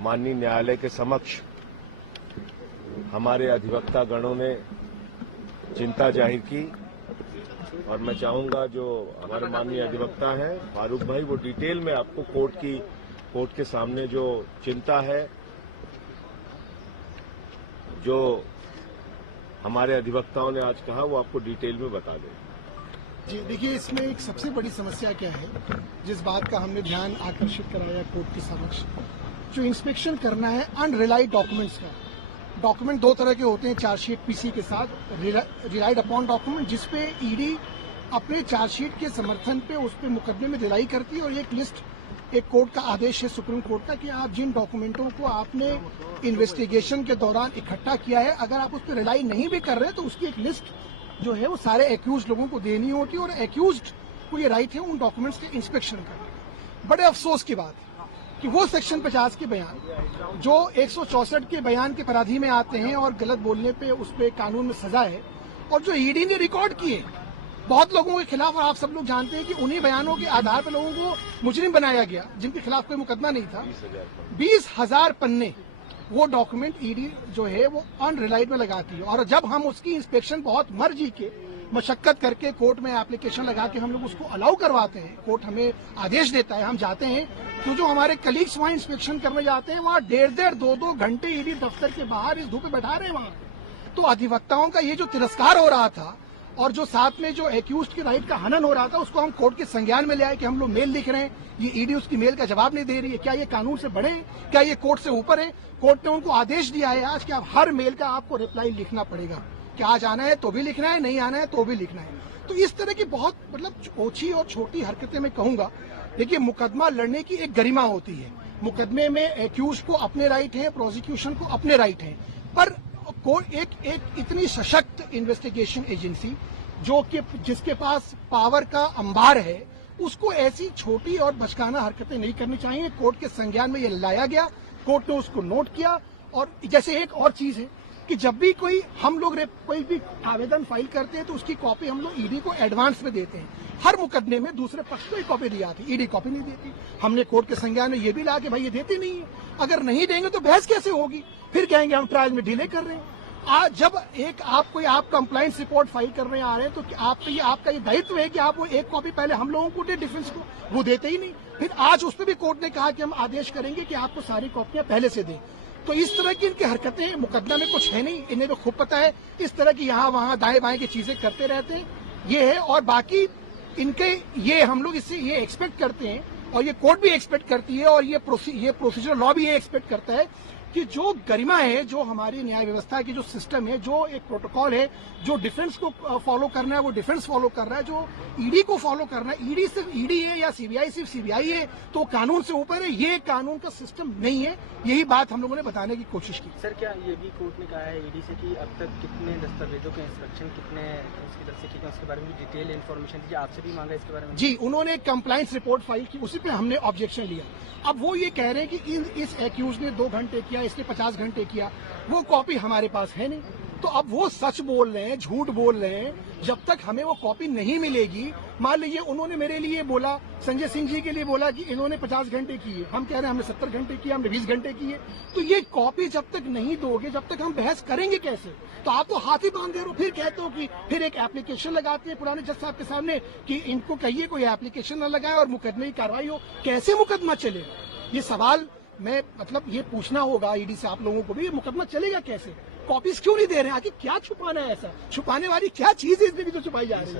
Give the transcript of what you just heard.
माननीय न्यायालय के समक्ष हमारे अधिवक्ता गणों ने चिंता जाहिर की और मैं चाहूंगा जो हमारे माननीय अधिवक्ता हैं फारूक भाई वो डिटेल में आपको कोर्ट के सामने जो चिंता है जो हमारे अधिवक्ताओं ने आज कहा वो आपको डिटेल में बता दें। जी देखिए, इसमें एक सबसे बड़ी समस्या क्या है, जिस बात का हमने ध्यान आकर्षित कराया कोर्ट के समक्ष, जो इंस्पेक्शन करना है अनरिलाइड डॉक्यूमेंट्स का। डॉक्यूमेंट दो तरह के होते हैं चार्जशीट पीसी के साथ, रिलाइड अपॉन डॉक्यूमेंट जिसपे ईडी अपने चार्जशीट के समर्थन पे उस पे मुकदमे में रिलाई करती है, और एक लिस्ट, एक कोर्ट का आदेश है सुप्रीम कोर्ट का कि आप जिन डॉक्यूमेंटों को आपने इन्वेस्टिगेशन के दौरान इकट्ठा किया है, अगर आप उस पर रिलाई नहीं भी कर रहे तो उसकी एक लिस्ट जो है वो सारे एक्यूज लोगों को देनी होती है, और एक्यूज को ये राइट है उन डॉक्यूमेंट्स के इंस्पेक्शन का। बड़े अफसोस की बात है कि वो सेक्शन 50 के बयान जो 164 के बयान के पराधी में आते हैं और गलत बोलने पे उस पे कानून में सजा है, और जो ईडी ने रिकॉर्ड किए बहुत लोगों के खिलाफ, और आप सब लोग जानते हैं कि उन्हीं बयानों के आधार पर लोगों को मुजरिम बनाया गया जिनके खिलाफ कोई मुकदमा नहीं था। 20,000 पन्ने वो डॉक्यूमेंट ईडी जो है वो अनरिलाइड में लगाती है, और जब हम उसकी इंस्पेक्शन बहुत मर्जी के मशक्कत करके कोर्ट में एप्लीकेशन लगा के हम लोग उसको अलाउ करवाते हैं, कोर्ट हमें आदेश देता है, हम जाते हैं, तो जो हमारे कलीग्स वहाँ इंस्पेक्शन करने जाते हैं वहाँ 1.5 2 घंटे ईडी दफ्तर के बाहर इस धूप में बैठा रहे हैं वहाँ। तो अधिवक्ताओं का ये जो तिरस्कार हो रहा था और जो साथ में जो एक्यूज्ड के राइट का हनन हो रहा था, उसको हम कोर्ट के संज्ञान में ले आए कि हम लोग मेल लिख रहे हैं, ये ईडी उसकी मेल का जवाब नहीं दे रही है। क्या ये कानून से बड़े हैं? क्या ये कोर्ट से ऊपर है? कोर्ट ने उनको आदेश दिया है आज कि आप हर मेल का आपको रिप्लाई लिखना पड़ेगा, कि आज आना है तो भी लिखना है, नहीं आना है तो भी लिखना है। तो इस तरह की बहुत ओछी और छोटी हरकतें मैं कहूंगा। देखिए, मुकदमा लड़ने की एक गरिमा होती है, मुकदमे में एक्यूज को अपने राइट है, प्रोसिक्यूशन को अपने राइट है, पर एक इतनी सशक्त इन्वेस्टिगेशन एजेंसी जो कि जिसके पास पावर का अंबार है, उसको ऐसी छोटी और बचकाना हरकतें नहीं करनी चाहिए। कोर्ट के संज्ञान में ये लाया गया, कोर्ट ने उसको नोट किया। और जैसे एक और चीज है कि जब भी हम लोग कोई भी आवेदन फाइल करते हैं तो उसकी कॉपी हम लोग ईडी को एडवांस में देते हैं। हर मुकदमे में दूसरे पक्ष को एक कॉपी दी जाती है, ईडी कॉपी नहीं देती। हमने कोर्ट के संज्ञान में ये भी ला कि भाई ये देते नहीं है, अगर नहीं देंगे तो बहस कैसे होगी, फिर कहेंगे हम ट्रायल में डिले कर रहे हैं। आज जब आप कंप्लाइंस रिपोर्ट फाइल करने आ रहे हैं तो आपका ये दायित्व है कि आप वो एक कॉपी पहले हम लोगों को दे, डिफेंस को, वो देते ही नहीं। फिर आज उस पर भी कोर्ट ने कहा कि हम आदेश करेंगे कि आपको सारी कॉपियां पहले से दें। तो इस तरह की इनकी हरकतें, मुकदमा में कुछ है नहीं, इन्हें तो खूब पता है, इस तरह की यहाँ वहाँ दाएं बाएं की चीजें करते रहते हैं, ये है। और बाकी इनके ये हम लोग इससे ये एक्सपेक्ट करते हैं, और ये कोर्ट भी एक्सपेक्ट करती है, और ये प्रोसीजर लॉ भी ये एक्सपेक्ट करता है कि जो गरिमा है, जो हमारी न्याय व्यवस्था की जो सिस्टम है, जो एक प्रोटोकॉल है, जो डिफेंस को फॉलो करना है वो डिफेंस फॉलो कर रहा है, जो ईडी को फॉलो करना है, ईडी सिर्फ ईडी है या सीबीआई सिर्फ सीबीआई है तो कानून से ऊपर है, ये कानून का सिस्टम नहीं है। यही बात हम लोगों ने बताने की कोशिश की। सर, क्या ये भी कोर्ट ने कहा है ईडी से कि अब तक कितने दस्तावेजों के इंस्पेक्शन कितने उसकी तरफ से कितने, उसके बारे में डिटेल इन्फॉर्मेशन दीजिए, आपसे भी मांगा इसके बारे में? जी, उन्होंने कंप्लाइंस रिपोर्ट फाइल की, उसी पे हमने ऑब्जेक्शन लिया। अब वो ये कह रहे हैं कि इस एक्यूज ने 2 घंटे किया, इसने 50 घंटे किया, वो कॉपी हमारे पास है नहीं। तो अब वो सच बोल रहे हैं, झूठ बोल रहे हैं, जब तक हमें वो कॉपी नहीं मिलेगी। मान लीजिए उन्होंने मेरे लिए बोला, संजय सिंह जी के लिए बोला कि इन्होंने 50 घंटे किए, हम कह रहे हैं हमने 70 घंटे किए, हमने 20 घंटे किए, तो ये कॉपी जब तक नहीं दोगे, जब तक हम बहस करेंगे कैसे? तो आप तो हाथ ही बांध दे रहे हो। फिर कहते हो कि फिर एक एप्लीकेशन लगाते हैं पुराने जज साहब के सामने कि इनको कहिए कोई एप्लीकेशन न लगाए और मुकदमे की कार्रवाई हो। कैसे मुकदमा चलेगा? ये सवाल ये पूछना होगा ईडी से, आप लोगों को भी, मुकदमा चलेगा कैसे? कॉपीज क्यों नहीं दे रहे हैं? आखिर क्या छुपाना है? ऐसा छुपाने वाली क्या चीज है इसमें भी जो छुपाई जा रही है?